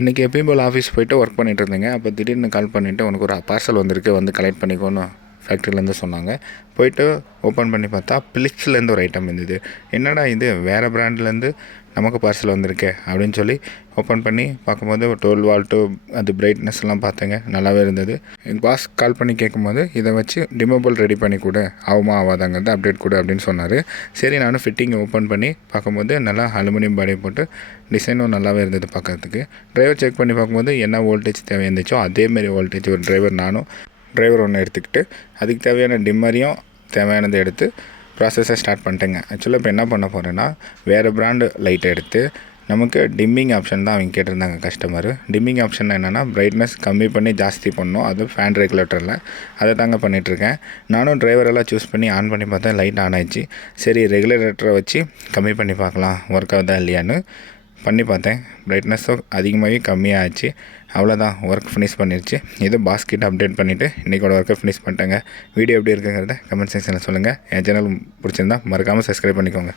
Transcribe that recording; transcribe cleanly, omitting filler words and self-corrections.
இன்றைக்கி எப்பயும் போல் ஆஃபீஸ் போய்ட்டு ஒர்க் பண்ணிகிட்டு இருந்தேங்க. அப்போ திடீர்னு கால் பண்ணிவிட்டு உனக்கு ஒரு பார்சல் வந்திருக்கு, வந்து கலெக்ட் பண்ணிக்கோன்னு ஃபேக்ட்ரிலேருந்து சொன்னாங்க. போய்ட்டு ஓப்பன் பண்ணி பார்த்தா பிலிப்ஸ்லேருந்து ஒரு ஐட்டம் இருந்தது. என்னடா இது வேறு பிராண்ட்லேருந்து நமக்கு பார்சல் வந்திருக்கே அப்படின்னு சொல்லி ஓப்பன் பண்ணி பார்க்கும்போது ஒரு 12 வால்ட்டு அது பிரைட்னஸ்லாம் பார்த்தேங்க. நல்லாவே இருந்தது. எங்கள் பாஸ் கால் பண்ணி கேட்கும்போது இதை வச்சு டிமோபிள் ரெடி பண்ணி கொடு, ஆகுமா ஆகாதாங்கிறது அப்டேட் கொடு அப்படின்னு சொன்னார். சரி, நானும் ஃபிட்டிங்கை ஓப்பன் பண்ணி பார்க்கும்போது நல்லா அலுமினியம் பாடி போட்டு டிசைனும் நல்லாவே இருந்தது பார்க்கறதுக்கு. டிரைவர் செக் பண்ணி பார்க்கும்போது என்ன வோல்டேஜ் தேவை இருந்துச்சோ அதேமாரி வோல்டேஜ் ஒரு டிரைவர் ஒன்று எடுத்துக்கிட்டு அதுக்கு தேவையான டிம்மரையும் தேவையானதை எடுத்து ப்ராசஸை ஸ்டார்ட் பண்ணிட்டேங்க. ஆக்சுவலாக இப்போ என்ன பண்ண போகிறேன்னா, வேறு பிராண்டு லைட்டை எடுத்து நமக்கு டிம்மிங் ஆப்ஷன் தான் அவங்க கேட்டிருந்தாங்க கஸ்டமர். டிம்மிங் ஆப்ஷன் என்னென்னா பிரைட்னஸ் கம்மி பண்ணி ஜாஸ்தி பண்ணணும், அது ஃபேன் ரெகுலேட்டரில். அதை தாங்க பண்ணிகிட்ருக்கேன். நானும் டிரைவரெல்லாம் சூஸ் பண்ணி ஆன் பண்ணி பார்த்தேன், லைட் ஆன் ஆயிடுச்சு. சரி, ரெகுலேட்டரை வச்சு கம்மி பண்ணி பார்க்கலாம் ஒர்க் ஆகுதா இல்லையான்னு பண்ணி பார்த்தேன். பிரைட்னஸும் அதிகமாகவே கம்மியாகிடுச்சு. அவ்வளோதான், ஒர்க் ஃபினிஷ் பண்ணிடுச்சு. இது பாஸ்கிட்ட அப்டேட் பண்ணிவிட்டு இன்றைக்கோட ஒர்க்கை ஃபினிஷ் பண்ணிட்டேங்க. வீடியோ எப்படி இருக்குங்கிறத கமெண்ட் செக்ஷனில் சொல்லுங்கள். என் சேனல் பிடிச்சிருந்தா மறக்காமல் சப்ஸ்கிரைப் பண்ணிக்கோங்க.